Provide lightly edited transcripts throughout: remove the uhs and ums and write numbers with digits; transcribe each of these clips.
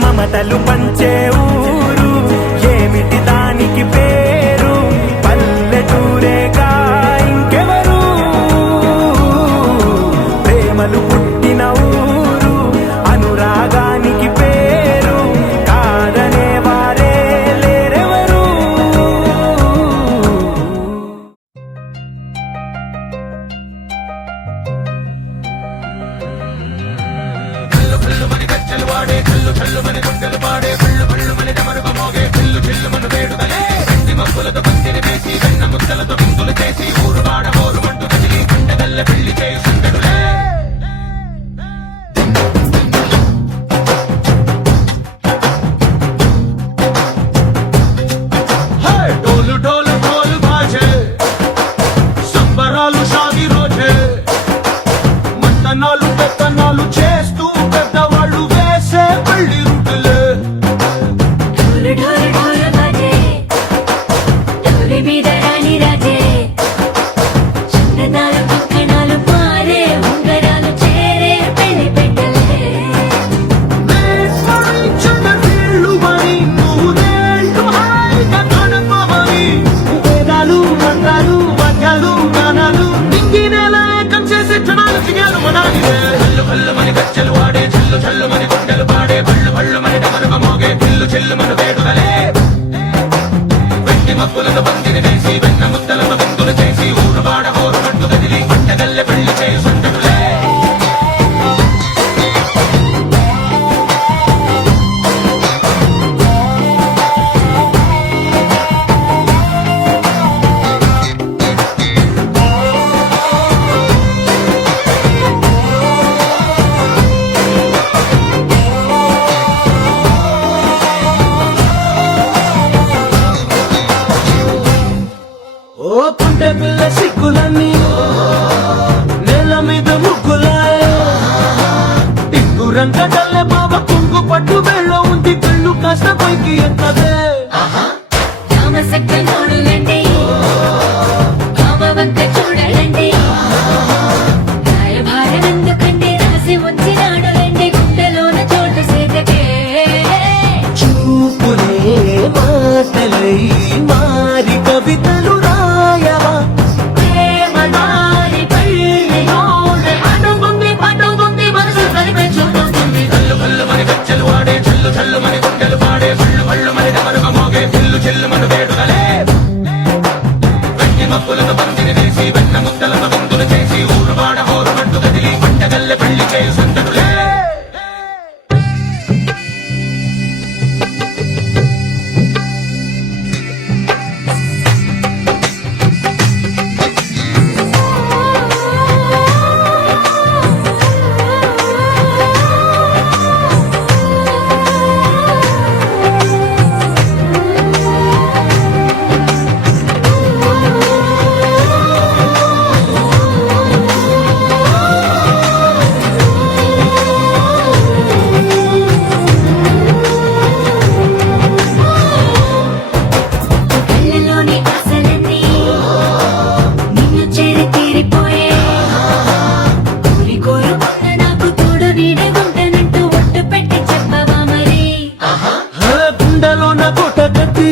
మమతలు పంచే ఊరు ఏమిటి దానికి పేరు పల్లెటూరేగా ఇంకెవరు ప్రేమలు పుట్టిన ఊరు అనురాగానికి పేరు కాదనే వారే లేరెవరు కల్లు కల్లు మని గజ్జలు వాడే కల్లు కల్లు మని గుండెలు పాడే కల్లు కల్లు మని డమరుగ మోగే పిల్లు చిల్లు మను వేడుదలే వెండి మబ్బులతో పందిరి వేసి వెన్న ముద్దలతో విందులు చేసి ఊరు వాడ హోరు మంటు కదిలి పండగల్ల పెళ్లి చేయి సందడులే డోలు డోలు డోలు బాజే సంబరాలు షాది రోజే మంతనాలు పెత్తనాలు చేస్తూ పెద్దవాళ్ళు వేసే పెళ్లి రుటులే ढोल ढोल ढोल बाजे ढोल మీద రాణి రాజే చందనాలు కంకణాలు పారే ఉంగరాలు చేరే పెళ్లి పెట్టలే చిన్న నీళ్ళు మని మూడేళ్ళు హాయిగా గడపమని వేదాలు మంత్రాలు వాద్యాలు గానాలు నింగినేలా ఏకం చేసి క్షణాలు చిగాలు మనాలిలే కల్లు కల్లు మని గజ్జలు వాడే చల్లు చల్లు మని గుండెలు పాడే పళ్ళు పళ్ళు మని డమరుగ మోగే పిల్లు చెల్లు మను వేడుదలే వెండి మబ్బులతో పందిరి వేసి వెన్న ముద్దలతో విందులు చేసి ఊరు వాడ హోరు మంటు కదిలి పండగల్లె పెళ్లి చేయి సందడులే ఓ పుంటె పిల్ల సిక్కులన్నీ నేల మీద ముగ్గులాయ టింగు రంగడల్లె బాబ కుంగు పట్టు బెళ్ళ ఉంది కళ్ళు కాస్త పైకి ఎత్తదే రామసక్క నోడులండి కామవంక చూడలండి రాయభారం ఎందుకండి రాసి వచ్చినాడులండి గుండెలోన చోటు సేదకే చూపులే మాటలై మారి కవితలు రాయవా ప్రేమ దారి పెళ్లి నోడే అడుగుంది పట్టుకుంది మనసు కలిపే చూస్తుంది కల్లు కల్లు మని గజ్జలు వాడే చల్లు చల్లు మని గుండెలు పాడే పళ్ళు పళ్ళు మని డమరుగ మోగే పిల్లు చెల్లు మను వేడుదలే వెండి మబ్బులతో పందిరి వేసి వెన్న ముద్దలతో విందులు చేసి ఊరు వాడ హోరు మంటు కదిలి పండగల్లె పెళ్లి చేయి సందడులే కళ్ళలోని ఆశలన్నీ నిన్ను చేరి తీరిపోయే కోరి కోరుకున్న నాకు తోడు నీడే ఉంటానంటూ ఒట్టు పెట్టి చెప్పవా మరి గుండెలో నా కోట కట్టి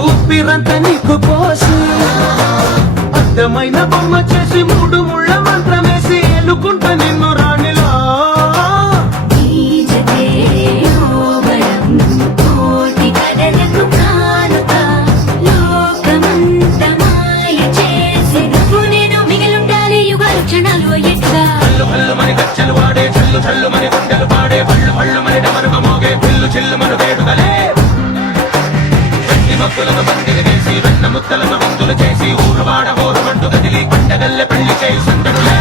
ఊపిరంతా నీకు పోసి అర్థమైన బొమ్మ చేసి మూడు ముళ్ళ మంత్రమేసి ఎలుకుంటా నిన్ను రాణిలా నీ జతే ఓవరం కోటి కలలకు కానుక లోకమంత మాయ చేసి నువ్వు నేను మిగిలుండాలి యుగాలు క్షణాలు ఎట్లా కల్లు కల్లు మని గజ్జలు వాడే చల్లు చల్లు మని గుండెలు పాడే పళ్ళు పళ్ళు మని డమరుగ మోగే పిల్లు చెల్లు మను వేడుదలే వెండి మబ్బులతో పందిరి వేసి వెన్న ముద్దలతో విందులు చేసి ఊరు వాడ హోరు మంటు కదిలి పండగల్లె పెళ్లి చేయి సందడులే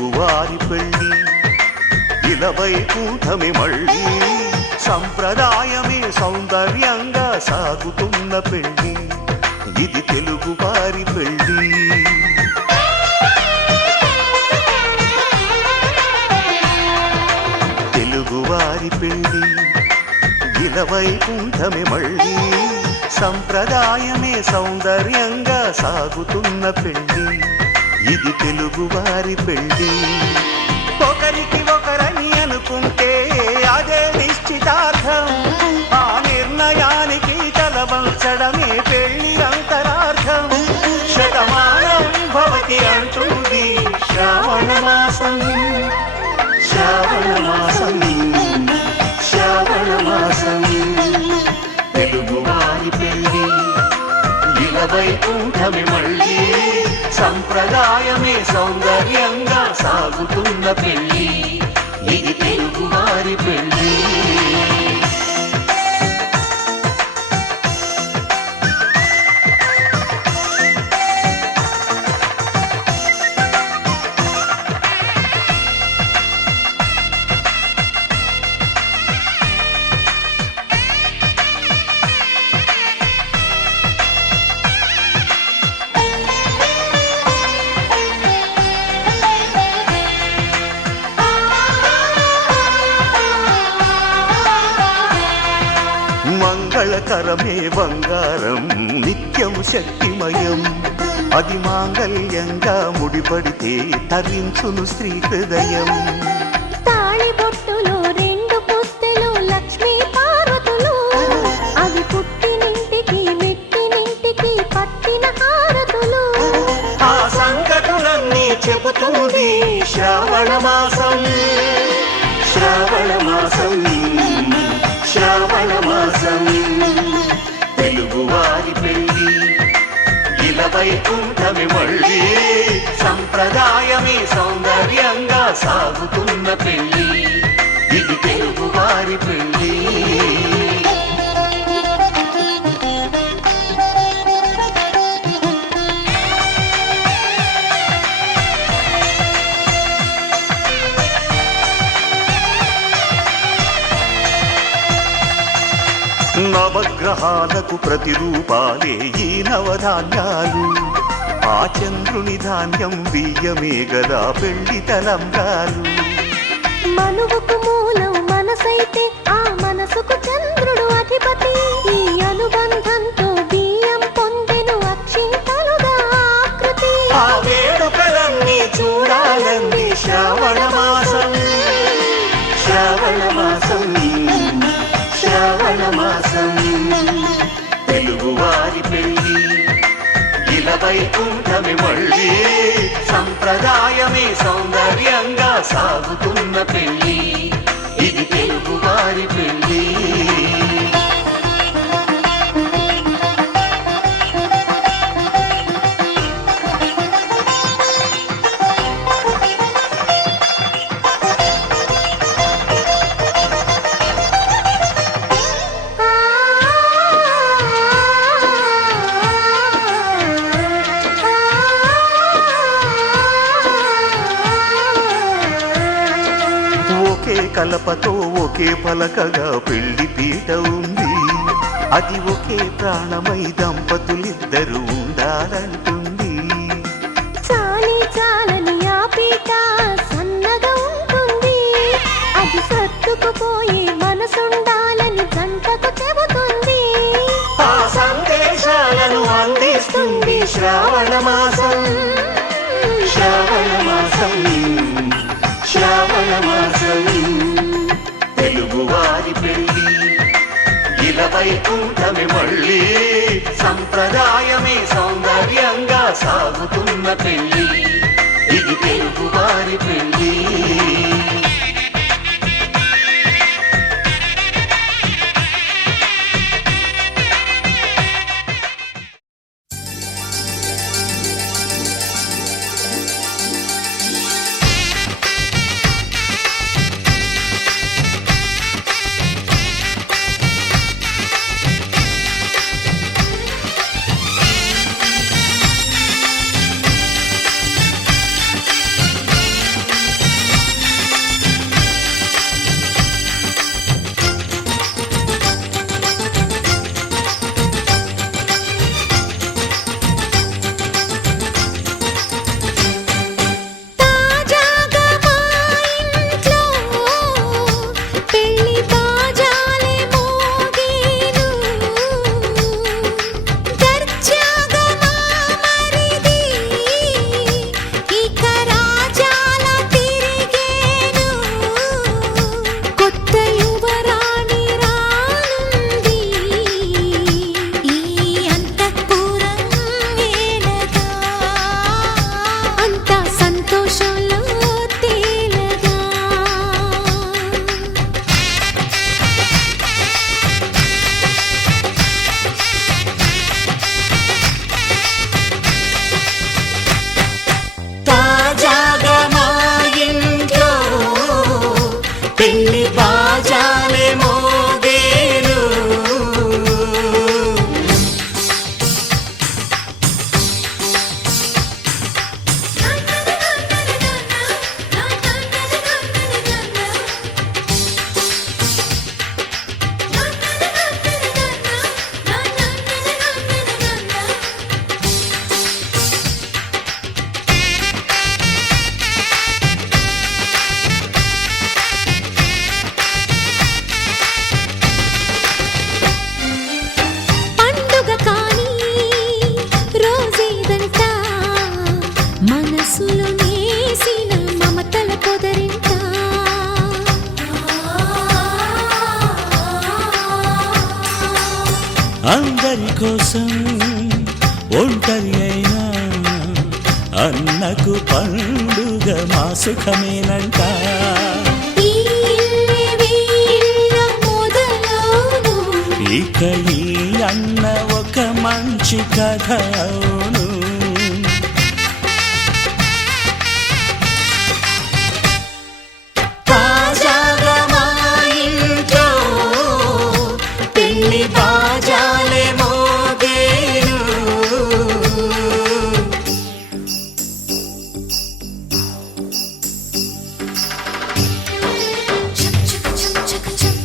తెలుగువారి పెళ్ళి ఇలవైకుంఠమి మళ్ళీ సంప్రదాయమే సౌందర్యంగా సాగుతున్న పెళ్ళి ఇది తెలుగువారి పెళ్ళి తెలుగువారి పెళ్ళి ఇలవైకుంఠమి మళ్ళీ సంప్రదాయమే సౌందర్యంగా సాగుతున్న పెళ్ళి ఇది తెలుగువారి పెళ్ళి ఒకరికి ఒకరని అనుకుంటే అదే నిశ్చితార్థం ఆ నిర్ణయానికి తలవంచడమే పెళ్ళి అంతరార్థం శతమానం భవతి అంటుంది శ్రావణ మాసం శ్రావణ మాసం శ్రావణ మాసం తెలుగువారి పెళ్ళి ఇలవైకుంఠమి మళ్ళీ సంప్రదాయమే సౌందర్యంగా సాగుతున్న పెళ్ళి ఇది తెలుగువారి పెళ్ళి మంగళకరమే బంగారం నిత్యం శక్తిమయం అది మాంగళ్యంగా ముడిపడితే తరించును స్త్రీ హృదయం తాళిబొట్టులో రెండు పుస్తెలు లక్ష్మీ పార్వతులు అవి పుట్టినింటికి మెట్టినింటికి పట్టిన హారతులు ఆ సంగతులన్నీ చెబుతుంది శ్రావణ మాసం శ్రావణ మాసం శ్రావణ మాసం తెలుగువారి పెళ్ళి ఇలవైకుంఠమి మళ్ళీ సంప్రదాయమే సౌందర్యంగా సాగుతున్న పెళ్ళి ఇది తెలుగువారి పెళ్ళి నవగ్రహాలకు ప్రతిరూపాలే ఈ నవధాన్యాలు ఆ చంద్రుని ధాన్యం బియ్యమే గదా పెళ్లి తలంబ్రాలు మనువుకు మూలం మనసైతే ఆ మనసుకు చంద్రుడు అధిపతి ఈ అనుబంధంతో బియ్యం పొందెను అక్షింతలుగా ఆకృతి ఆ వేడుకలన్నీ చూడాలంది శ్రావణ మాసం శ్రావణ మాసం శ్రావణ మాసం తెలుగువారి పెళ్ళి ఇలవైకుంఠమి మళ్ళీ సంప్రదాయమే సౌందర్యంగా సాగుతున్న పెళ్ళి ఇది తెలుగువారి పెళ్ళి ఒకే కలపతో ఒకే పలకగా పెళ్లి పీట ఉంది అది ఒకే ప్రాణమై దంపతులిద్దరూ ఉండాలంటుంది చాలి చాలని ఆ పీట సన్నగా ఉంటుంది అది సర్దుకుపోయి మనసుండాలని జంటకు చెబుతుంది ఆ సందేశాలను అందిస్తుంది శ్రావణ మాసం శ్రావణ మాసం శ్రావణ మాసం తెలుగువారి పెళ్ళి ఇలవైకుంఠమి మళ్ళీ సంప్రదాయమే సౌందర్యంగా సాగుతున్న పెళ్ళి ఇది తెలుగువారి పెళ్ళి అందరి కోసం ఒంటరి అయినా అన్నకు పండుగ మా సుఖమేనంట. ఈ వీళ్ళ మొదలవును. ఇక ఈ అన్న ఒక మంచి కథ అవును. తాజాగా మా ఇంట్లో పెళ్లి బాజాలే మోగేను. చక్ చక్ చక్ చక్ చక్.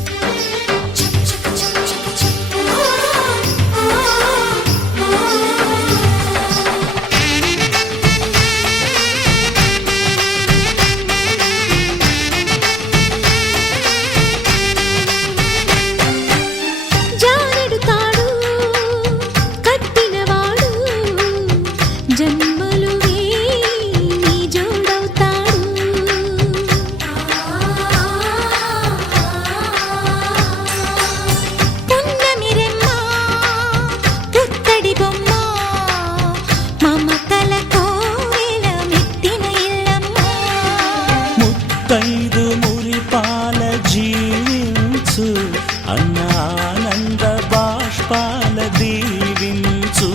చక్ చక్ చక్ చక్ చక్. జానెడు తాడు కట్టినవాడు జన్మలు నీ జోడవుతాడు. పున్నమిరెమ్మ పుత్తడి బొమ్మ మమతల కోవెల మెట్టిన ఇల్లమ్మ. ముత్తైదు మురిపాల జీవించు అన్న ఆనంద బాష్పాల దీవించు.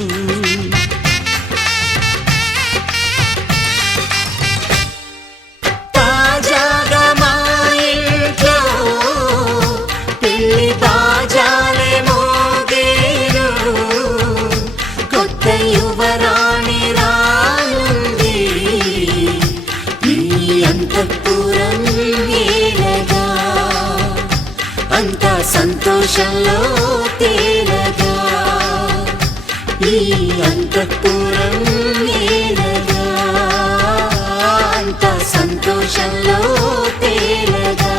తాజాగా మా ఇంట్లో పెళ్లి బాజాలే మోగేను. కొత్త యువరాణి రానుంది ఈ అంతఃపురం ఏలగా. అంతా సంతోషంలో తేలగా ఈ అంతఃపురం ఏలగా. అంతా సంతోషంలో తేలగా.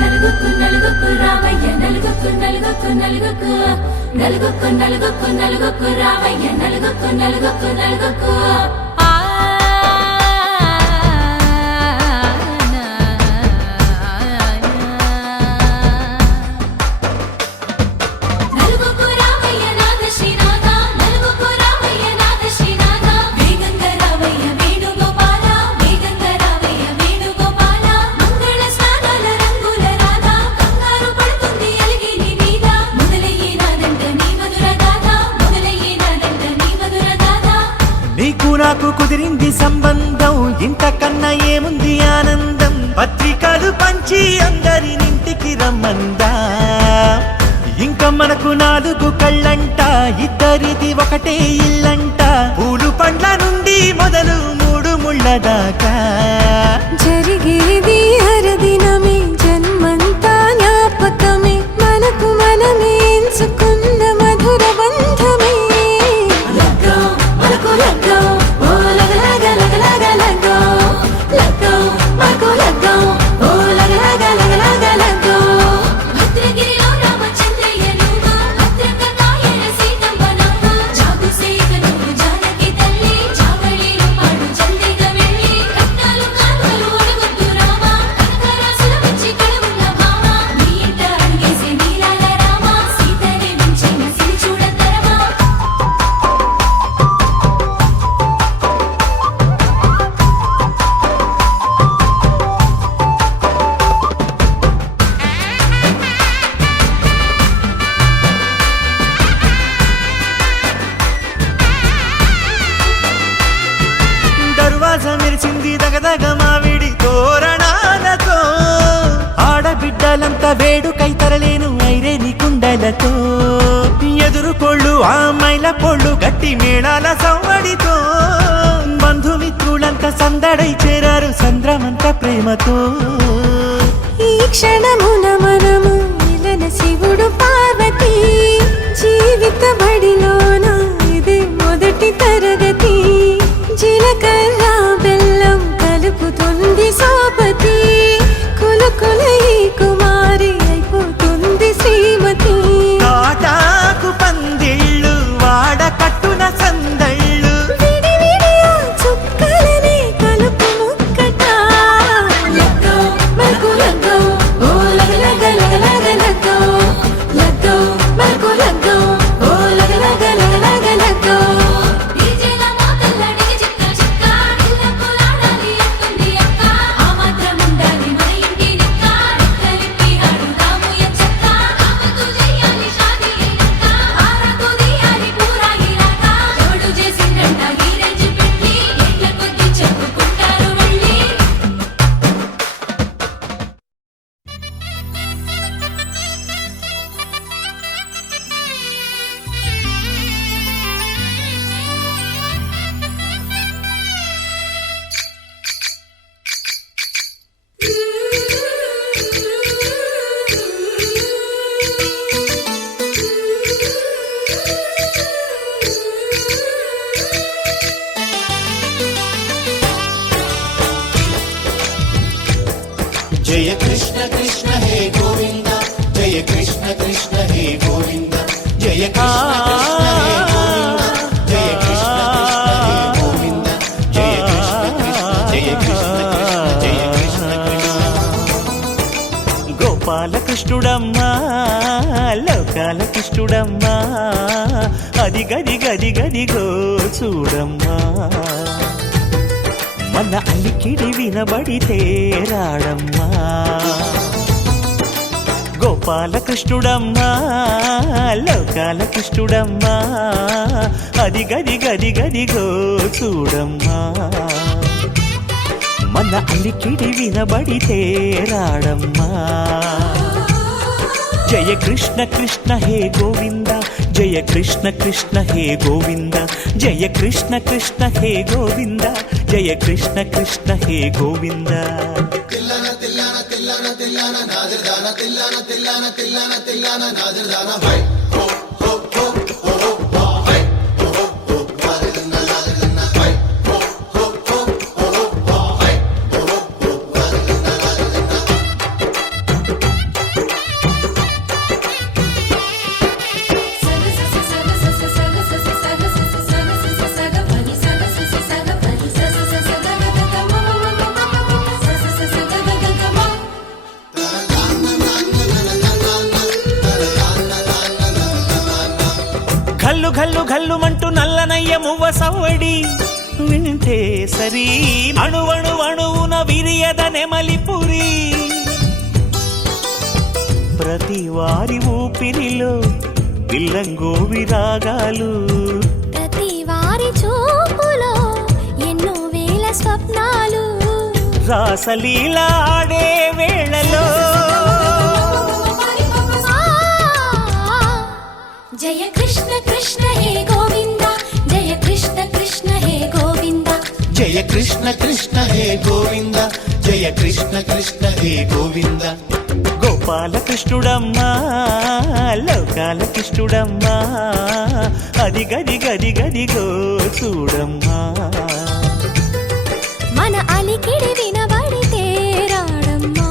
నలుగుకు నలుగుకు రావయ్య నలుగుకు నలుగుకు నలుగుకు నలుగుకు నలుగుకు నలుగుకు రావయ్య నలుగుకు నలుగుకు నలుగుకు. నలుగుకు రావయ్య నాద శ్రీనాథ నలుగుకు రావయ్య నాద శ్రీనాథ. వేగంగా రావయ్య వేణుగోపాల వేగంగా రావయ్య వేణుగోపాల. మంగళ స్నానాల రంగుల రాధ కంగారు పడుతుంది అలిగి నీ మీద. మొదలయ్యేనాదంట నీ మధుర గాథ మొదలయ్యేనాదంట నీ మధుర గాథ. నీకు నాకు కుదిరింది సంబంధం ఇంతకన్నా ఏముంది ఆనందం. పత్రికలు పంచి అందరినింటికి రమ్మందా. ఇంకా మనకు 4 కళ్ళంట ఇద్దరిది ఒకటే ఇల్లంట. పూలు పండ్ల నుండి మొదలు 3 ముళ్ళ దాకా జరిగేది హరదినమే జన్మంతా జ్ఞాపకమే మనకు మనమే ఎంచుకున్న మధుర బంధమే. లగ్గో మనకు లగ్గో ఓ లగలగ లగలగ లగ్గో. లగ్గో మనకు లగ్గో ఓ లగలగ లగలగ లగ్గో. భద్రగిరిలో రామచంద్రయ్య నువ్వు భద్రంగా కాయల సీతమ్మ నవ్వు. జాగు సేక నువ్వు జానకి తల్లి జావళీలు పాడు జల్దిగా వెళ్ళి. రత్నాలు కానుకలు అడగొద్దు రామా కనకరాసుల వచ్చి కళవున్న భామ. నీ ఇంట అడుగేసే నీలాల రామ సీతనే మించిన సిరి చూడతరమా. దర్వాజా మెరిసింది దగదగ మావిడి తోరణాలతో. ఆడబిడ్డలంతా వేడుకై తరలేను ఐరేని కుండలతో. ఎదురు కోళ్ళు ఆ మైల పొళ్ళు గట్టి మేళాల సవ్వడితో. బంధుమిత్రులంతా సందడై చేరారు సంద్రమంత ప్రేమతో. ఈ క్షణమున మనము ఇలన శివుడు పార్వతి జీవిత బడిలోన ఇది మొదటి తరగతి. కృష్ణ కృష్ణ హే గోవింద జయ కృష్ణ కృష్ణ హే గోవింద జయ కృష్ణ కృష్ణ హే గోవింద జయ కృష్ణ కృష్ణ జయ కృష్ణ కృష్ణ జయ కృష్ణ కృష్ణ. గోపాలకృష్ణుడమ్మా లోకాల కృష్ణుడమ్మా అది గది గది గదిగో చూడమ్మా మన అలికిడి వినబడితే రాడమ్మా గోపాలకృష్ణుడమ్మా లోకాల కృష్ణుడమ్మా అది గది గది గదిగో చూడమ్మా మన అలికిడి వినబడితే రాడమ్మా జయ కృష్ణ కృష్ణ హే గోవింద జయ కృష్ణ కృష్ణ హే గోవింద జయ కృష్ణ కృష్ణ హే గోవింద జయ కృష్ణ కృష్ణ హే గోవింద. ఘల్లు ఘల్లు ఘల్లుమంటూ నల్లనయ్య మువ్వ సవ్వడి వింటే సరి అణువణు అణువున విరియద నెమలిపురి ప్రతి వారి ఊపిరిలో పిల్లంగోవి రాగాలు ప్రతి వారి చూపులో ఎన్నో వేల స్వప్నాలు రాసలీల ఆడే వేళలో జయ కృష్ణ కృష్ణ హే గోవింద జయ కృష్ణ కృష్ణ హే గోవింద జయ కృష్ణ కృష్ణ హే గోవింద జయ కృష్ణ కృష్ణ హే గోవింద. గోపాలకృష్ణుడమ్మా లోకాల కృష్ణుడమ్మా అది గది గది గదిగో చూడమ్మా మన అలికిడి వినబడితే రాడమ్మా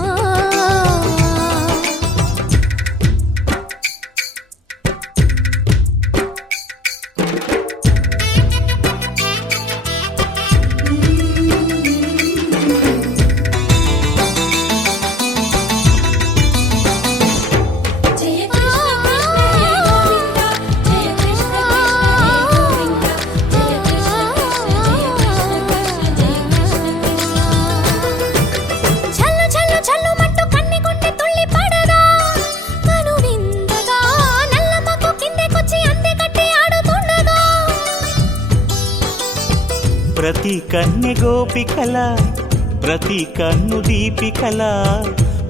జయ కృష్ణ కృష్ణ హే గోవింద జయ కృష్ణ ప్రతి కన్నె గోపికల ప్రతి కన్ను దీపికల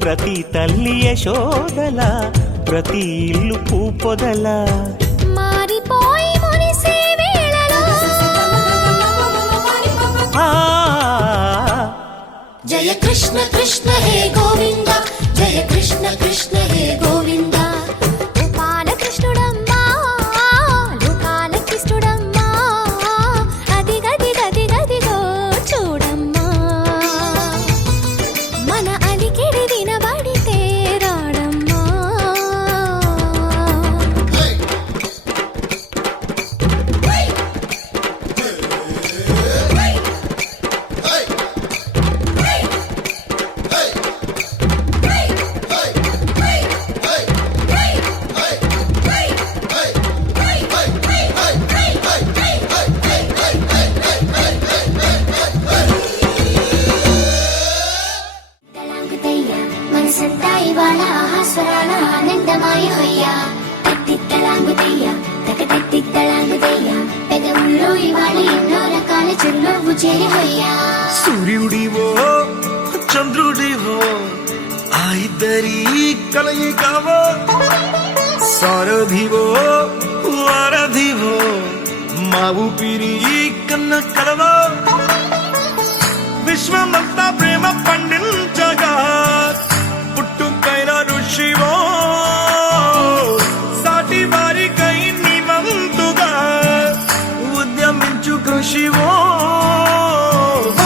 ప్రతి తల్లి యశోదల ప్రతి ఇల్లు పూపొదల మారిపోయి మురిసే వేళలో జయ కృష్ణ కృష్ణ హే గోవింద జయ కృష్ణ కృష్ణ హే గోవింద గోపాలకృష్ణుడమ్మా లోకాల కృష్ణుడమ్మా అది గది గది గదిగో చూడమ్మా మన అలికిడి వినబడితే రాడమ్మా తలాంగుతయ్య మనసంతా ఇవాళ ఆహాస్వరాల ఆనందమాయ హొయ్యా తట్టిత్తలాంగుతయ్య తకతట్టిత్తలాంగుతయ్య పెదవుల్లో ఇవాళ ఎన్నో రకాల చిరునవ్వు చేరి హొయ్యా సూర్యుడివో చంద్రుడివో ఆ ఇద్దరి కలయికవో సారథివో వారధివో మా ఊపిరి కన్న కలవో విశ్వమంతా ప్రేమ పండించగా పుట్టుకైన ఋషివో సాటి వారికై నివంతుగా ఉద్యమించు కృషివో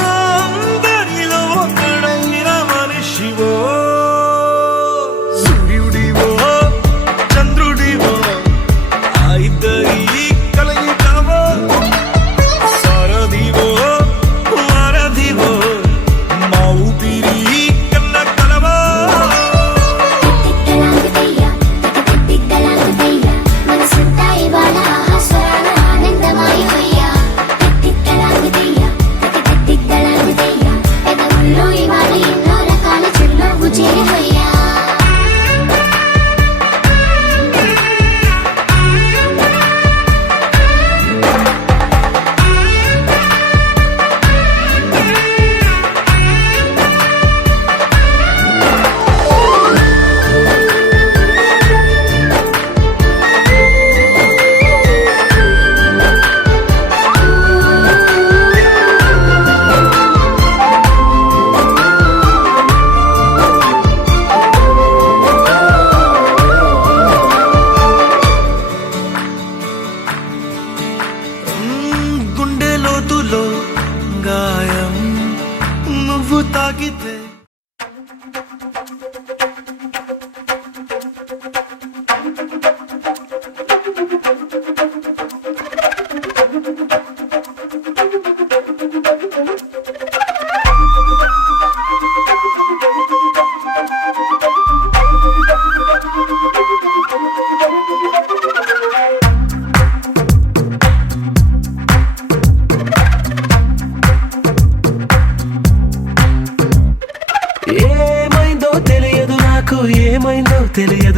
అందరిలో ఒకడైన మనిషివో సూర్యుడివో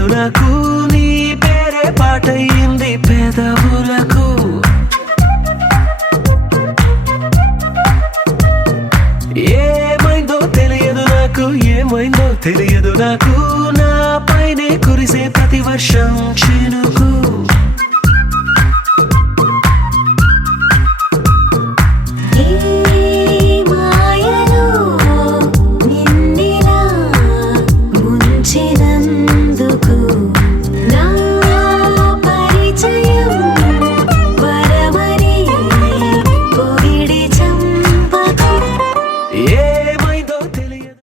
తెలియదు నాకు నీ పేరే పాటయింది పెదవులకు ఏమైందో తెలియదు నాకు నా పైనే కురిసే ప్రతి వర్షం చినుకు మాయలో నిన్నిలా ముంచినందుకు నా పరిచయం వరమని పొగిడి చంపకు ఏమైందో తెలియదు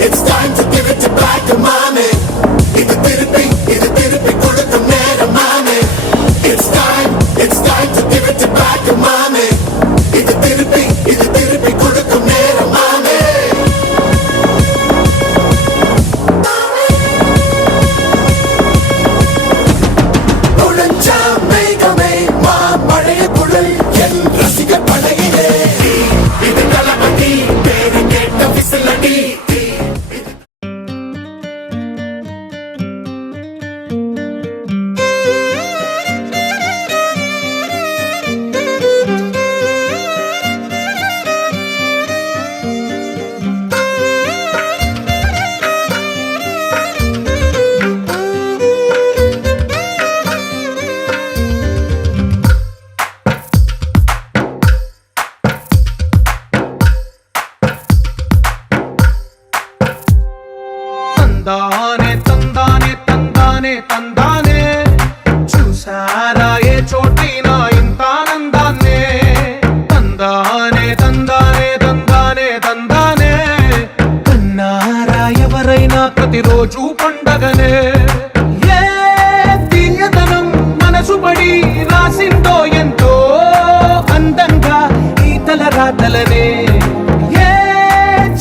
It's time to give it to black money. இது திருப்பி கொடுக்கும் நேரமானே. It's time to give it to black money. இது திருப்பி கொடுக்கும் நேரமானே. நுழைஞ்சா மேகமே மாமழைய குழல் என் ரசிகர் படையிலே. இது தளபதி பேரு கேட்ட விசிலடி. తందానే చూసారా ఏ చోటైనా ఇంత ఆనందాన్నే తందానే కన్నారా ఎవరైనా ప్రతిరోజు పండగనే ఏ తీయదనం మనసు పడి రాసిందో ఎంతో అందంగా ఈ తలరాతలనే ఏ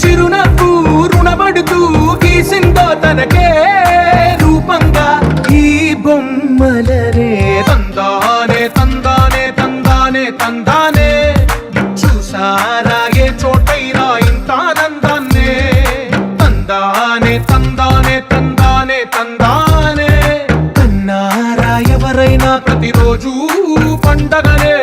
చిరునవ్వు రుణపడుతూ గీసిందో తనకే రూపంగా ఈ బొమ్మలనే తందానే చూసారా ఏ చోటైనా ఇంత ఆనందాన్నే తందానే కన్నారా ఎవరైనా ప్రతిరోజు పండగనే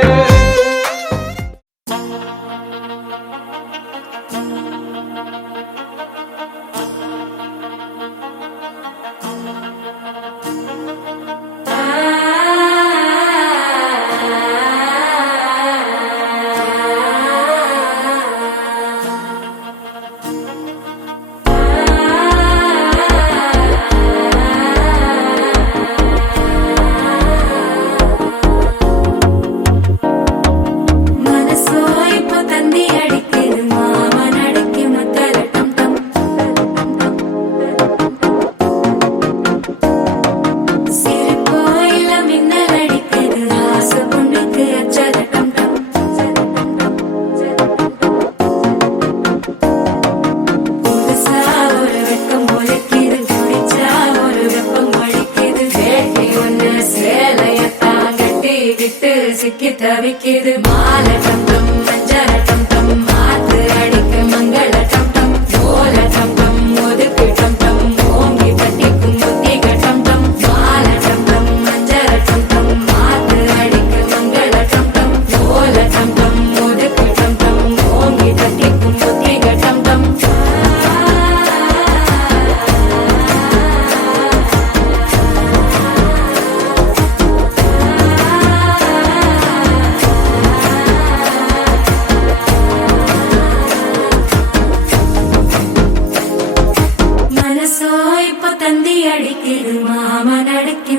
சிக்கி தவிக்குது மால டம் டம் மஞ்சள டம் டம் மாத்து அடிக்க மங்கள டம் டம் ஓல டம் டம் ஒதுக்கு டம் டம் ஓங்கி தட்டிக்கும் புத்திக டம் டம் மால டம் டம் மஞ்சள டம் டம் மாத்து அடிக்க மங்கள டம் டம் ஓல டம் டம் ஒதுக்கு டம் டம் ஓங்கி தட்டிக்கும் புத்திக டம் டம்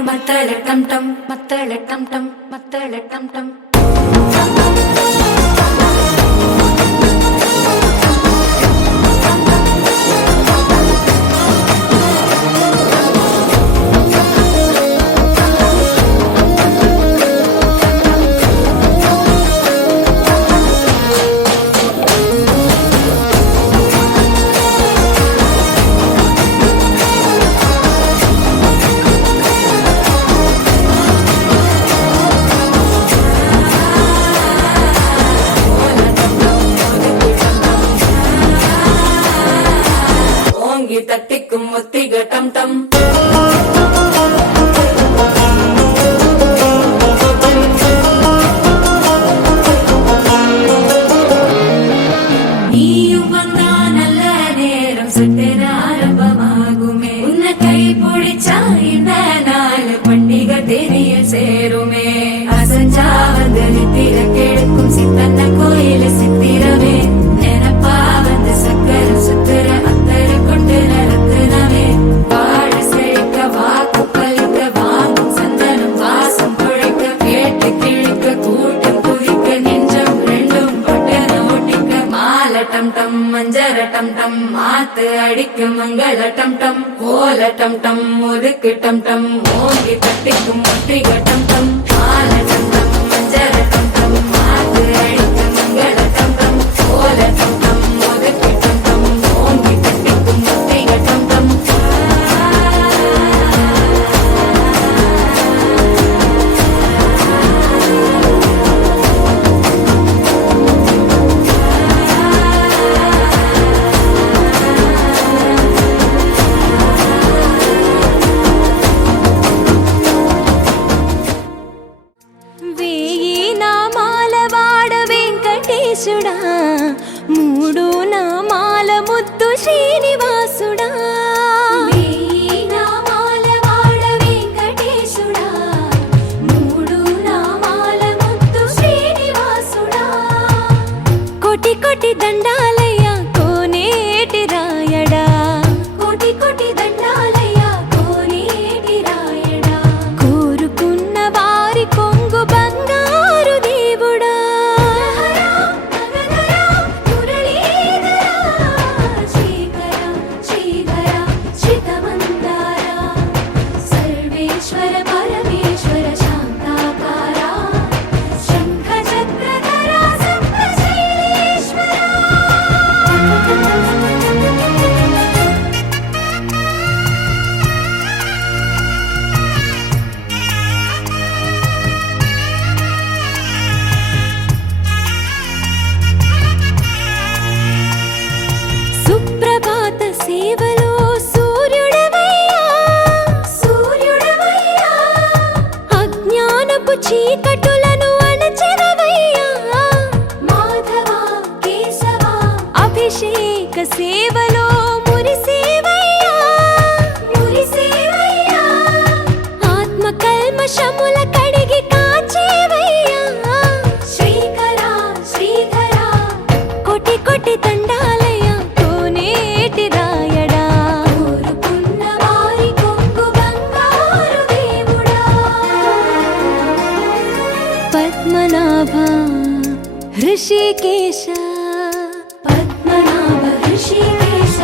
மத்தள டம் டம் மத்தள டம் டம் மத்தள டம் டம் வந்த கோயில் சித்திரமே நினப்பா வந்து சக்கர சுத்துற அத்தர கொண்டு நடத்துனவே வாழ செழிக்க வாக்கு பலிக்க வாங்கும் சந்தனம் வாசம் குழைக்க கேட்டு கிழிக்க கூட்டம் குதிக்க நெஞ்சம் ரெண்டும் பட்டன ஒட்டிக்க மால டம் டம் மஞ்சர டம் டம் மாத்து அடிக்க மங்கள டம் டம் ஓல டம் டம் ஒதுக்கு டம் டம் ஓங்கி தட்டிக்கும் ஒற்றிக டம் டம் மால டம் டம் மஞ்சர டம் டம் மாத்து அடிக்க மங்கள டம் டம் ஓல டம் டம் ஒதுக்கு டம் டம் ஓங்கி தட்டிக்கும் ஒற்றிக டம் டம் వేయి నామాల వాడ వెంకటేశుడా మూడు నామాల ముద్దు శ్రీనివాసుడా వేయి నామాల వాడ వెంకటేశుడా మూడు నామాల ముద్దు శ్రీనివాసుడా కోటి కోటి దండాలయ్య కోనేటి రాయడా కోటి కోటి దండాలయ్య కోనేటి రాయడా కోరుకున్న వారి కొంగు బంగారు దేవుడా శ్రీకర శ్రీధర శ్రితమందార సర్వేశ్వర పరమేశ్వర శాంతాకార శంఖ చక్రధర సప్తశైలేశ్వర సుప్రభాత సేవలో సూర్యుడవయ్యా సూర్యుడవయ్యా అజ్ఞానపు చీకటులను అణచెదవయ్యా మాధవ కేశవ అభిషేక సేవలో మురిసేవయ్యా మురిసేవయ్యా ఆత్మ కల్మషముల కడిగి కాచేవయ్యా శ్రీకర శ్రీధర కోటి కోటి దండాలయ కోనేటి రాయడా కోరుకున్న వారి కొంగు బంగారు దేవుడా పద్మనాభ హృషికేశ పద్మనాభ హృషికేశ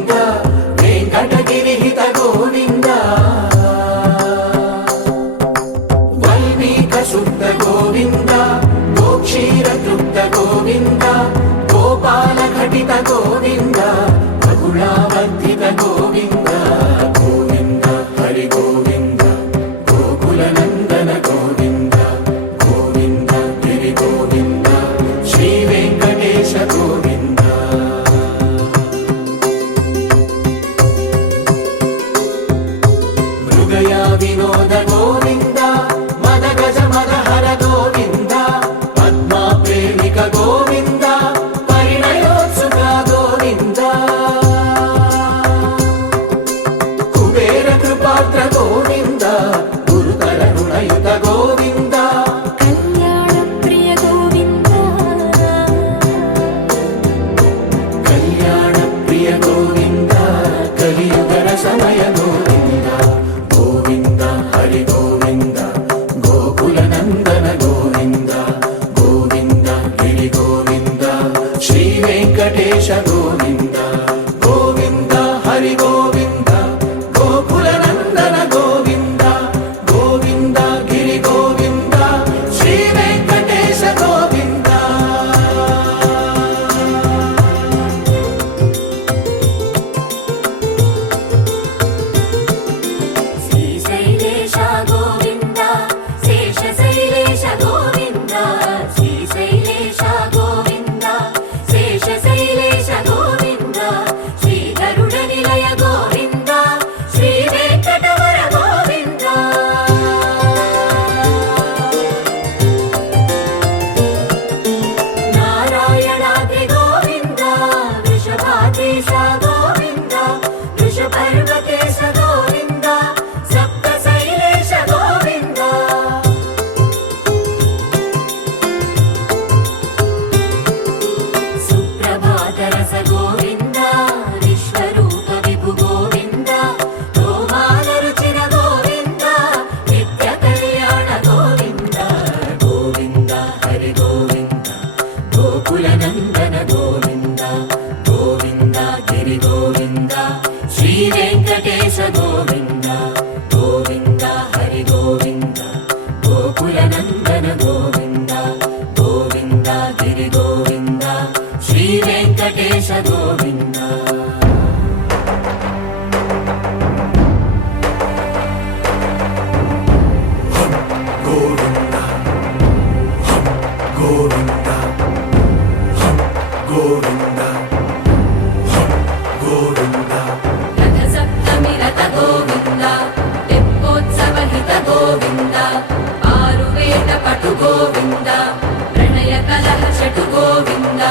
గోవింద వెంకటగిరిహిత గోవింద వల్మీక శుద్ధ గోవింద గోక్షీర తృప్త గోవింద గోపాల ఘటిత గోవింద బహుళావర్ధిత గోవింద గోవింద హరి గోవింద గోకుల నందన గోవింద గోవింద గిరి గోవింద శ్రీ వెంకటేశ గోవింద మృగయా వినోద గోవింద మద గజ మద హర గోవింద పద్మా ప్రేమిక గోవింద పరిణయోత్సుక గోవింద కుబేర కృపాత్ర గోవింద గురుతర రుణయుత గోవింద కళ్యాణ ప్రియ గోవింద కళ్యాణ ప్రియ గోవింద కలియుగ సమయ గోవింద గోవింద హరి గోవింద గోకుల నందన గోవింద గోవింద గిరి గోవింద శ్రీ వెంకటేశ గోవింద గోవింద హరి గోవింద గోకుల నందన గోవింద గోవింద గిరి గోవింద శ్రీ వెంకటేశ గోవింద శ్రీశైలేశ గోవింద శేషశైలేశ గోవింద శ్రీశైలేశ గోవింద శేషశైలేశ గోవింద శ్రీధరుడ నిలయ గోవింద శ్రీ వెంకటవర గోవింద నారాయణాద్రి గోవింద వృషభాద్రీశ గోవింద వృషపర్వతేశ గోవింద సప్తశైలేశ గోవింద సుప్రభాతరస గోవింద విశ్వరూప విభు గోవింద గోమాల రుచిర గోవింద నిత్య కళ్యాణ గోవింద గోవింద హరి గోవింద గోకుల నందన గోవింద గోవింద గిరి గోవింద శ్రీ వెంకటేశ గోవింద గోవింద హరి గోవింద గోకుల నందన గోవింద గోవింద గిరి గోవింద శ్రీ వెంకటేశ గోవింద గోవింద గోవింద గోవింద గోవింద రథ సప్తమి రథ గోవింద తెప్పోత్సవ హిత గోవింద ఆరువేద పటు గోవింద ప్రణయ కలహ షటు గోవింద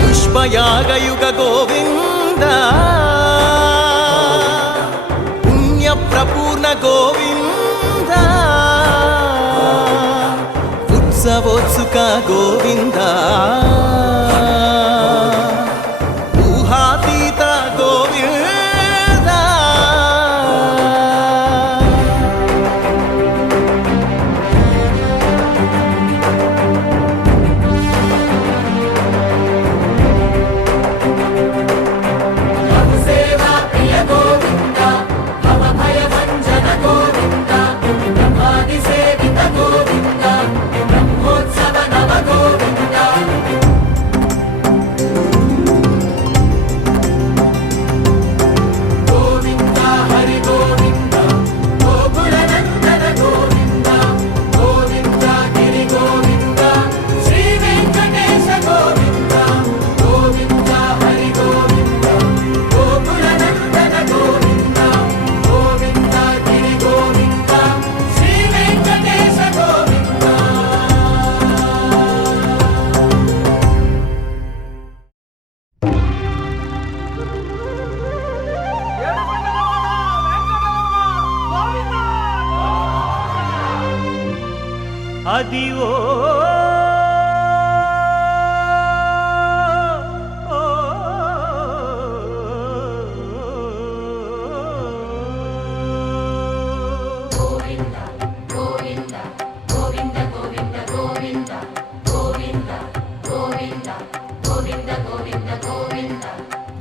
పుష్పయాగయుగ గోవింద పుణ్య ప్రపూర్ణ గోవింద ఉత్సవోత్సుక గోవింద ఊహాతీత గోవింద సేవా ప్రియ గోవింద భవ భయ భంజన గోవింద బ్రహ్మాది సేవిత గోవింద బ్రహ్మోత్సవ నవ గోవింద గోవింద హరి గోవింద గోకుల నందన గోవింద గోవింద గిరి గోవింద శ్రీ వెంకటేశ గోవింద గోవింద హరి గోవింద గోకుల నందన గోవింద గోవింద గిరి గోవింద శ్రీ వెంకటేశ గోవింద అదివో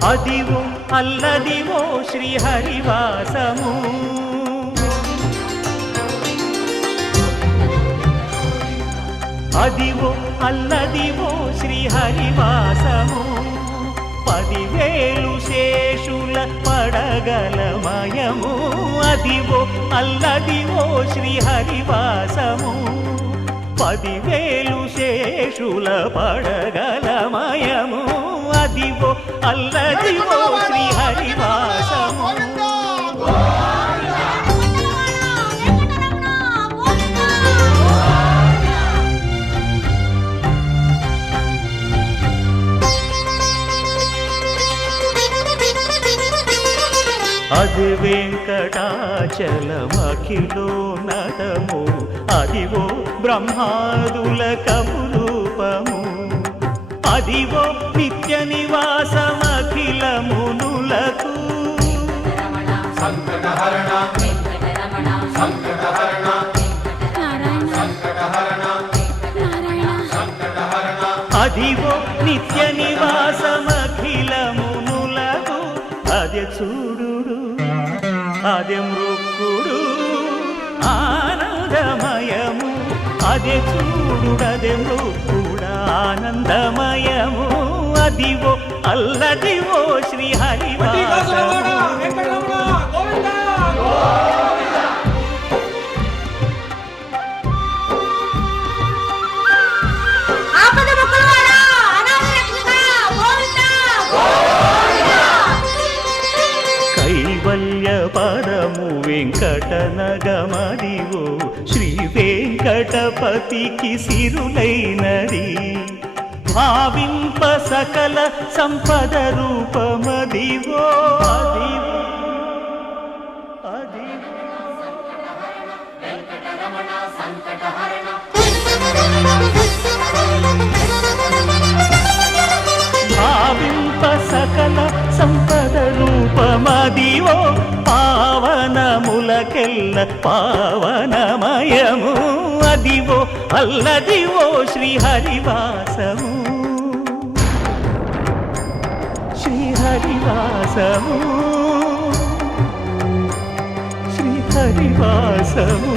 అదివో అల్లదివో శ్రీహరివాసము అదివో అల్లదివో శ్రీహరివాసము 10,000 శేషుల పడగలమయము అదివో అల్లదివో శ్రీహరివాసము 10,000 శేషుల పడగలమయము అదివో అల్లదివో శ్రీహరివాసము అది వెంకటాచలమఖిలో నటము అదివో బ్రహ్మాదుల కపురూపము అదివో నిత్య నివాసమఖిలమునులకు అదివో నిత్య నివాసమఖిలమునులకు అదే చూడు అదే మృక్కుడు ఆనందమయము అదే చూడు అదే మృక్కుడు ఆనందమయము అదివో అల్లదివో శ్రీహరివాసము కైవల్య పరము వెంకటనగమదివో శ్రీ వెంకటపతికి సిరులైనది భావింప సకల సంపద రూపమదివో అదివో అదివో భావింప సకల సంపద రూపమదివో పావనములకెల్ల పావనమయము అదివో అల్లదివో శ్రీహరివాసము శ్రీహరివాసము శ్రీహరివాసము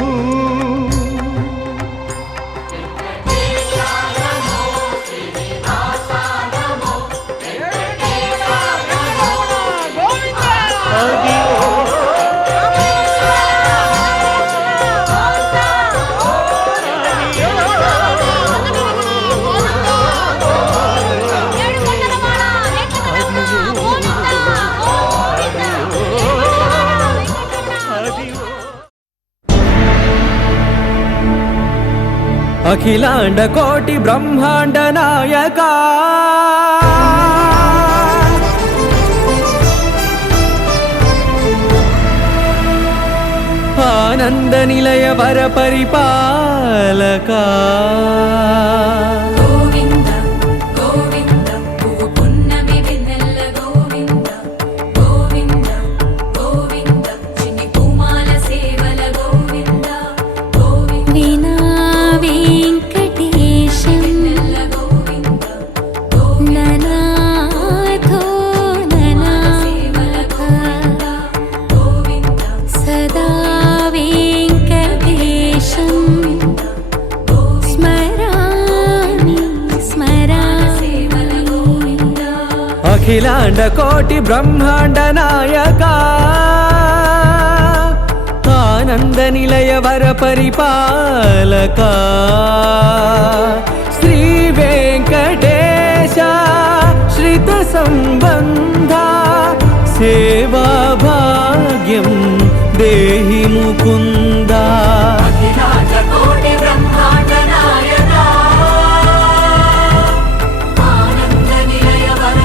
అఖిలాండ కోటి బ్రహ్మాండ నాయక ఆనంద నిలయ వర పరిపాలక గోవింద గోవింద పువ్వు పున్నమి వెన్నెల గోవింద గోవింద గోవింద చిన్ని కుమాల సేవల గోవింద గోవింద వీణా వెంకటేశం వెన్నెల గోవింద గోవింద ననాథో సేవల గోవింద గోవింద సదా వెంకటేశం స్మరామి సేవల గోవింద అఖిలాండ కోటి బ్రహ్మాండ నాయక ఆనంద నిలయ వర పరిపాలక శ్రీ వెంకటేశ శ్రిత సంబంధ సేవా భాగ్యం దేహి ముకుంద అఖిలాండ కోటి బ్రహ్మాండ నాయక ఆనంద నిలయ వర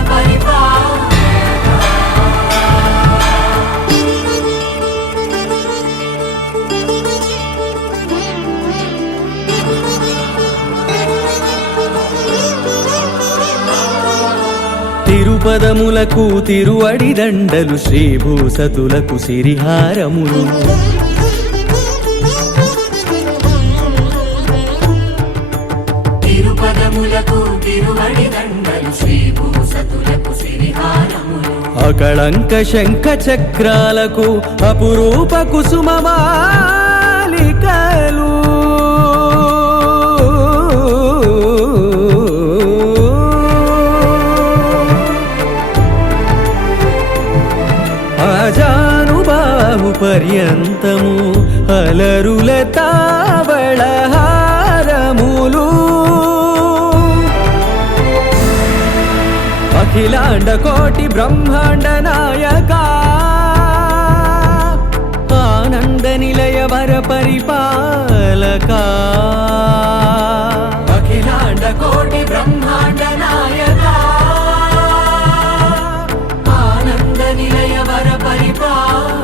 తిరుపదములకు తిరువడి దండలు శ్రీభూసతులకు సిరిహారములు అకళంక శంఖ చక్రాలకు అపురూప కుసుమమాలికలు ఆజానుబాహు పర్యంతము అలరుల తావళహారములు అఖిలాండ కోటి బ్రహ్మాండ నాయక ఆనంద నిలయ వర పరిపాలక అఖిలాండ కోటి బ్రహ్మాండ నాయక ఆనంద నిలయ వర పరిపాలక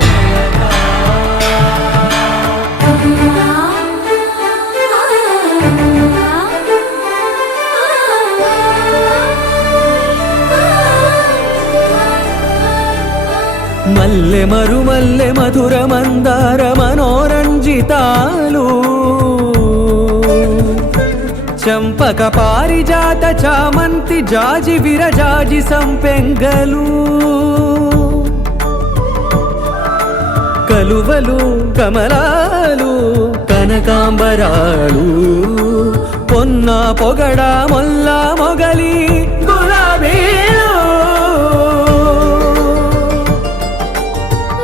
మల్లె మరుమల్లె మధుర మందార మనోరంజితాలు చంపక పారిజాత చామంతి జాజి విరజాజి సంపెంగలు కలువలు కమలాలు కనకాంబరాలు పొన్న పొగడ మొల్ల మొగలి గులాబీలు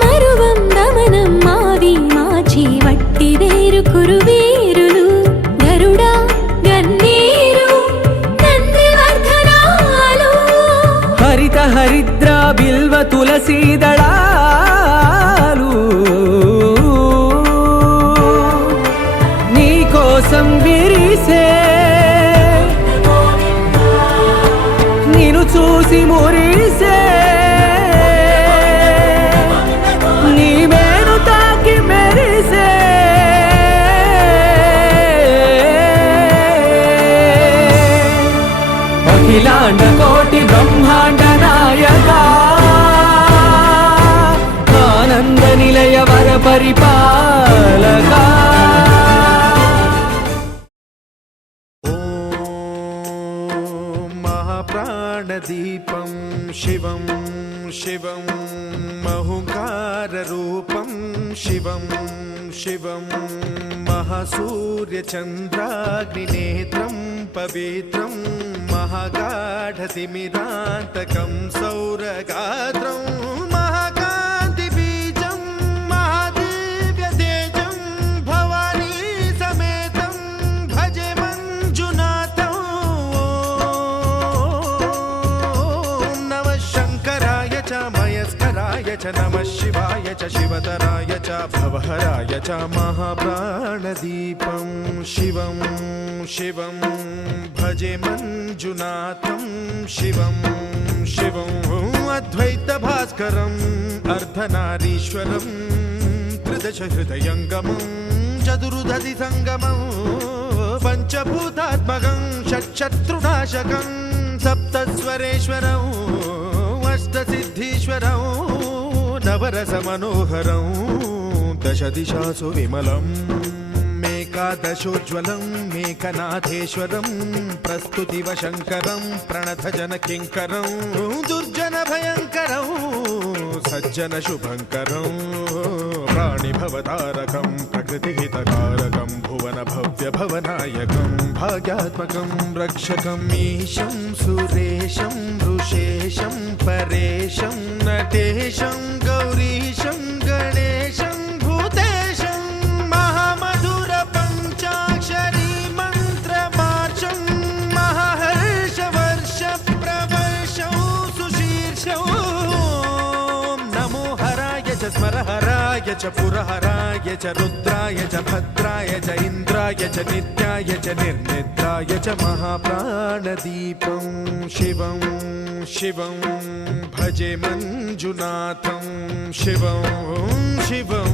మరువం దమనం మావి మాచి వట్టి వేరు కురువీరులు గరుడా గన్నీరు నందివర్ధనాలు హరిత హరిద్ర బిల్వ తులసీదళాలు నీ కోసం విరిసే నిన్ను చూసి మురిసే నీ మేను తాకి మెరిసే అఖిలాండ కోటి బ్రహ్మాండ నాయక ఆనంద నిలయ వర పరిపాలక महाप्राणदीपं शिवं शिवं महुकाररूपं शिवं शिवं महासूर्यचन्द्राग्निनेत्रं पवित्रं महागाढतिमिरान्तकं सौरगात्रं महाकान्तिबीजं महादिव्यतेजं भवानी समेतं भजे मञ्जुनाथं नमः शङ्कराय च मयस्कराय च नमः शिवाय च शिवतराय च भवहराय च महाप्राणदीपं शिवं शिवं भजे मञ्जुनाथं शिवं शिवं अद्वैतभास्करम् अर्धनारीश्वरं त्रिदशहृदयङ्गमं चतुर्दधि सङ्गमं पञ्चभूतात्मकं षट्शत्रुनाशकं सप्तस्वरेश्वरं अष्टसिद्धीश्वरं नवरसमनोहरं दशदिशासु विमलम् मेकादशोज्ज्वलं मेकनाथेश्वरं प्रस्तुतिवशङ्करं प्रणतजनकिङ्करं दुर्जनभयङ्करं सज्जनशुभङ्करं प्राणिभवतारकं प्रकृतिहितकारकं भुवनभव्यभवनायकं भाग्यात्मकं रक्षकम् ईशं सुरेशं ऋषेशं परेशं नटेशं गौरीशं गणेशं भूतेशं महामधुर पञ्चाक्षरी मन्त्रमार्चं महाहर्षवर्ष प्रवर्षं सुशीर्षं नमो हराय च स्मरहराय च पुरहराय च रुद्राय च भद्राय च इन्द्राय च नित्याय च निर्निद्राय च महाप्राणदीपं शिवं शिवं भजे मञ्जुनाथं शिवं शिवं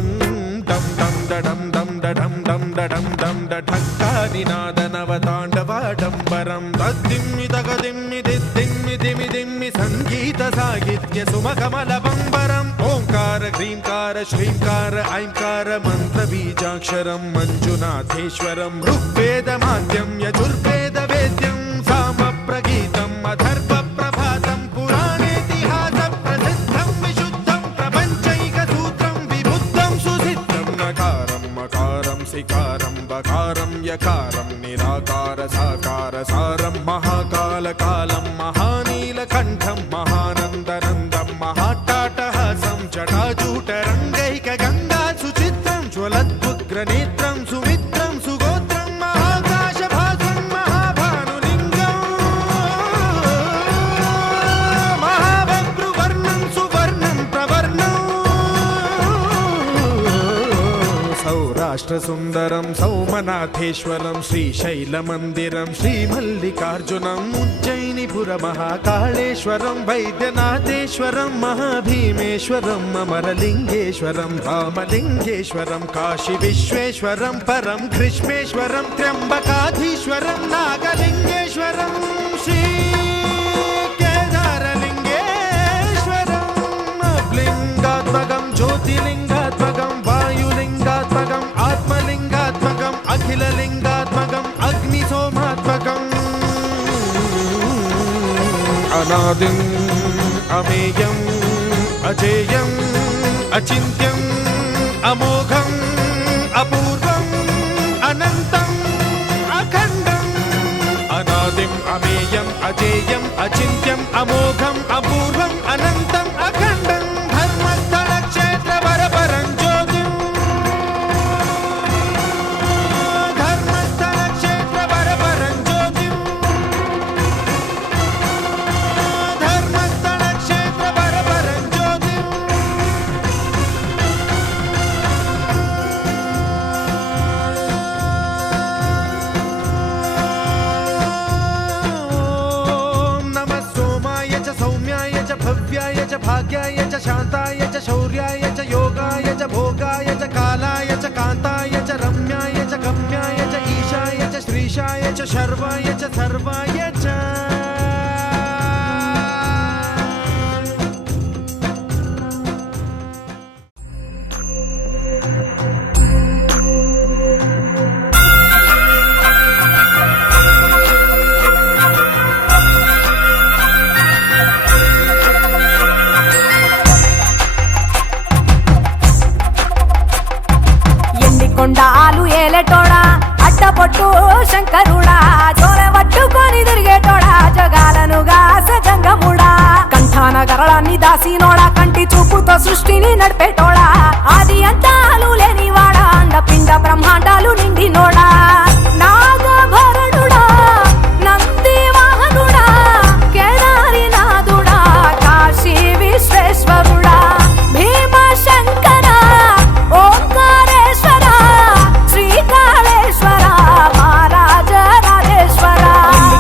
डं डं डडं डं डडं डं डडं डं डठक्कानिनादनवताण्डवाडम्बरं तद्दिम्मि तगदिम्मि दिद्दिम्मि दिमि दिम्मि सङ्गीतसाहित्य सुमकमलबम्बरम् ओङ्कार ह्रीङ्कार श्रीङ्कार ऐङ्कार मन्त्रबीजाक्षरं मञ्जुनाथेश्वरं ऋग्वेदमाद्यं यजुर्वेदवेद्यं सामप्रगीतम् अथर्वप्रभातं पुराणेतिहासप्रसिद्धम् వికారం బకారం యకారం నిరాకార సాకార సారం మహాకాల కాలం మహానీలకంఠం మహానందనందం మహాటాటహాసం జటాజూటరంగైక గంగా సుచిత్రం జ్వలద్వుగ్రనేత్రం సుమిత్రం సుగోత్రం మహాకాశభాసం మహాభానులింగం మహాభద్రువర్ణం సువర్ణం ప్రవర్ణం సౌరాష్ట్ర సుందరం సౌమనాథేశ్వరం శ్రీశైలమందిరం శ్రీమల్లికార్జునం ఉజ్జయినిపుర మహాకాళేశ్వరం వైద్యనాథేశ్వరం మహాభీమేశ్వరం అమరలింగేశ్వరం రామలింగేశ్వరం కాశీ విశ్వేశ్వరం పరం కృష్ణేశ్వరం త్ర్యంబకాధీశ్వరం నాగలింగేశ్వరం శ్రీ కేదారలింగేశ్వరం లింగాత్మకం జ్యోతిలింగాత్మకం వాయులింగాత్మకం ఆత్మలింగాత్మకం అఖిలలింగాత్మకం అగ్నిసోమాత్మకం అనాదిం అమేయం అజేయం అచింత్యం అమోఘం అపూర్వం అనంతం అఖండం అనాదిం అమేయం అజేయం అచింత్యం అమోఘం అపూర్వం అనంతం అఖండం ధర్మస్థల క్షేత్ర వరపరం జ్యోతిం ధర్మస్థల క్షేత్ర వరపరం జ్యోతిం ధర్మస్థల క్షేత్ర వరపరం జ్యోతిం ఓం నమః సోమాయ చ సౌమ్యాయ చ భవ్యాయ చ భాగ్యాయ చ శాంతాయ చ శౌర్యాయ చ యోగాయ చ భోగాయ చ కాలాయ చ కాంతాయ చ రమ్యాయ చ గమ్యాయ చ ఈశాయ చ శ్రీశాయ చ శర్వాయ చ సర్వాయ చ ఎండికొండాలు ఏలేటోడా అడ్డపొట్టు శంకరుడా జోరె పట్టుకొని తిరిగేటోడా జగాలను గాస జంగముడా కంఠాన గరళాన్ని దాసినోడా కంటి చూపుతో సృష్టిని నడిపేటోడా ఆది అంతాలు లేనివాడా అండపిండ బ్రహ్మాండాలు నిండినోడా నాగభరణుడా నంది వాహనుడా కేదారి నాథుడా కాశీ విశ్వేశ్వరుడా భీమ శంకర ఓంకారేశ్వర శ్రీకాళేశ్వర మహారాజ రాజేశ్వర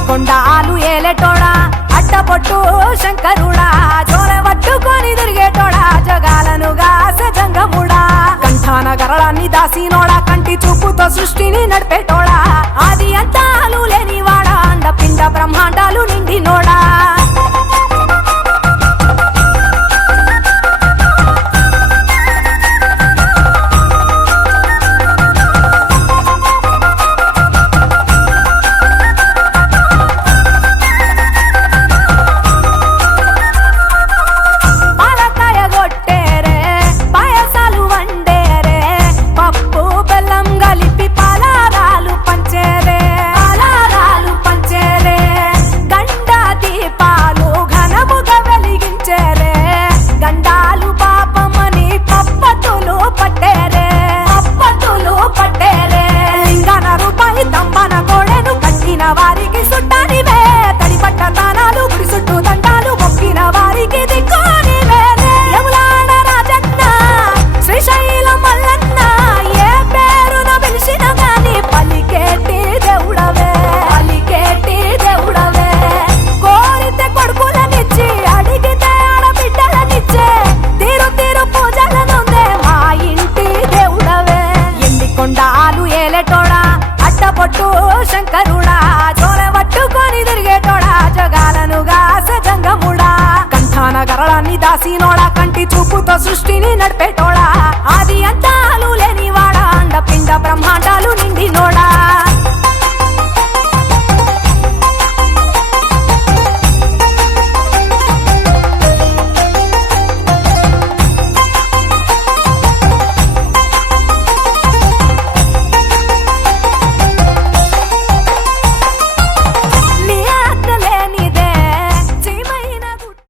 కొండాలు ఏలేటోడా అడ్డపొట్టు శంకరుడా జోరె పట్టుకొని తిరిగేటోడా జగాలను గాస జంగముడా కంఠాన గరళాన్ని దాసినోడా కంటి చూపుతో సృష్టిని నడిపేటోడా ఆది అంతాలు లేనివాడా అండపిండ బ్రహ్మాండాలు నిండినోడా పాలకాయ గొట్టేరే పాయసాలు వండేరే పప్పు బెల్లం కలిపి పలారాలు పంచేరే గండా దీపాలు ఘనముగా వెలిగించేరే గండాలు పాపమని పప్పతులు పట్టేరే లింగన రూపాయి దంబన గోడెను కట్టిన వారికి సుట్టానివే తడిపట్ట దానాలు గుడి చుట్టూ దండాలు మొక్కిన వారికి దిక్కునివే యములాడ రాజన్న శ్రీశైలం మల్లన్న ఏ పేరున పిలిచిన గాని పలికేటి దేవుడవే కోరితే కొడుకులనిచ్చి అడిగితే ఆడబిడ్డలనిచ్చే తీరు తీరు పూజలనుందే మా ఇంటి దేవుడవే ఎండికొండాలు ఏలేటోడా అడ్డపొట్టు శంకరుడా జోరె పట్టుకొని తిరిగేటోడా జగాలను గాస జంగముడా కంఠాన గరళాన్ని దాసినోడా కంటి చూపుతో సృష్టిని నడిపే